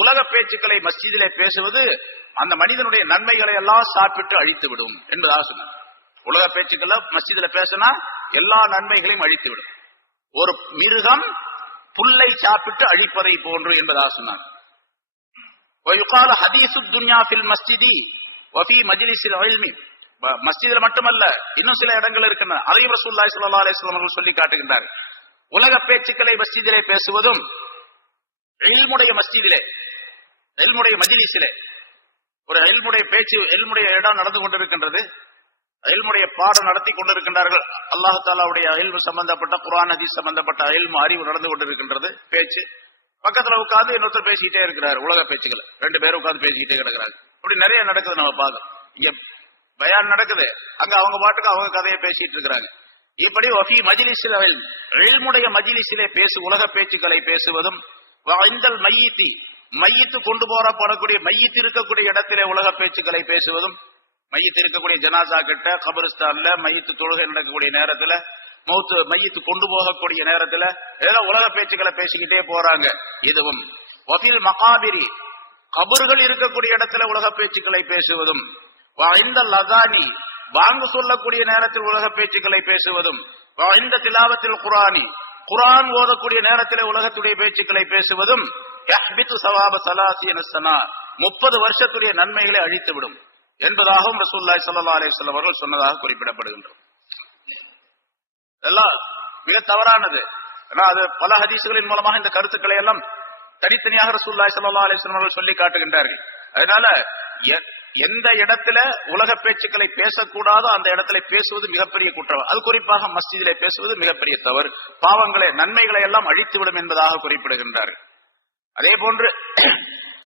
உலக பேச்சுக்களை மஸ்ஜிதிலே பேசுவது அந்த மனிதனுடைய நன்மைகளை எல்லாம் சாப்பிட்டு அழித்து விடும் என்பதாக சொன்னார். உலக பேச்சுக்களை மஸ்ஜிதில பேசினா எல்லா நன்மைகளையும் அழித்து விடும். ஒரு மிருகம் புல்லை சாப்பிட்டு அழிப்பதை போன்று என்பதாக சொன்னார். மஸ்ஜிதில் மட்டுமல்ல, இன்னும் சில இடங்கள் இருக்கின்றன. அதையும் ரசூலுல்லாஹி ஸல்லல்லாஹு அலைஹி வஸல்லம் அவர்கள் சொல்லி காட்டுகின்றார். உலக பேச்சுக்களை மஸ்ஜிதிலே பேசுவதும் இல்முடைய மஸ்ஜிதிலே, இல்முடைய மஜ்லிஸிலே, ஒரு இல்முடைய பேச்சு, இல்முடைய இடம் நடந்து கொண்டிருக்கின்றது, இல்முடைய பாடம் நடத்தி கொண்டிருக்கின்றார்கள். அல்லாஹ் தஆலாவுடைய இல்மு சம்பந்தப்பட்ட, குர்ஆன் ஹதீஸ் சம்பந்தப்பட்ட இல்மு அறிவு நடந்து கொண்டிருக்கின்றது. பேச்சு பக்கத்துல உட்கார்ந்து இன்னொருத்தர் பேசிக்கிட்டே இருக்கிறார். உலக பேச்சுக்கள் 2 பேரும் உட்கார்ந்து பேசிக்கிட்டே கிடக்குறாங்க. இப்படி நிறைய நடக்குது. நம்ம பார்க்கணும். இங்க பயான் நடக்குது, அங்க அவங்க பாட்டுக்கு அவங்க கதையை பேசிட்டு இருக்கிறாங்க. இப்படி வஃபி மஜ்லிஸில் இல்முடைய மஜ்லிஸிலே உலக பேச்சுக்களை பேசுவதும், வஇந்தல் மையித்தி மையித்து கொண்டு போறப்படக்கூடிய மையித்து இருக்கக்கூடிய இடத்திலே உலக பேச்சுக்களை பேசுவதும், மையத்து இருக்கக்கூடிய ஜனாசா கிட்ட, கபரிஸ்தான்ல மையத்து தொழுகை நடக்கக்கூடிய நேரத்துல, மையத்து கொண்டு போகக்கூடிய நேரத்துல ஏதோ உலக பேச்சுக்களை பேசிக்கிட்டே போறாங்க. இதுவும் வஃபில் மகாபிரி கபறுகள் இருக்கக்கூடிய இடத்துல உலக பேச்சுக்களை பேசுவதும், இந்த லதானி வாங்கு சொல்லக்கூடிய நேரத்தில் உலக பேச்சுக்களை பேசுவதும், இந்த திலாவத்தில் குரானி குரான் ஓதக்கூடிய நேரத்தில் உலகத்துடைய பேச்சுக்களை பேசுவதும் 30 வருஷத்துடைய நன்மைகளை அழித்துவிடும் என்பதாகவும் ரசூலுல்லாஹி ஸல்லல்லாஹு அலைஹி வஸல்லம் அவர்கள் சொன்னதாக குறிப்பிடப்படுகின்றது. எல்லாம் மிக தவறானது. அது பல ஹதீஸ்களின் மூலமாக இந்த கருத்துக்களை எல்லாம் தனித்தனியாக ரசூலுல்லாஹி ஸல்லல்லாஹு அலைஹி வஸல்லம் அவர்கள் சொல்லி காட்டுகின்றார்கள். அதனால எந்த இடத்துல உலக பேச்சுக்களை பேசக்கூடாதோ அந்த இடத்துல பேசுவது மிகப்பெரிய குற்றம். அது குறிப்பாக மஸ்ஜிதிலே பேசுவது மிகப்பெரிய தவறு. பாவங்களை, நன்மைகளை எல்லாம் அழித்துவிடும் என்பதாக குறிப்பிடுகின்றார்கள். அதே போன்று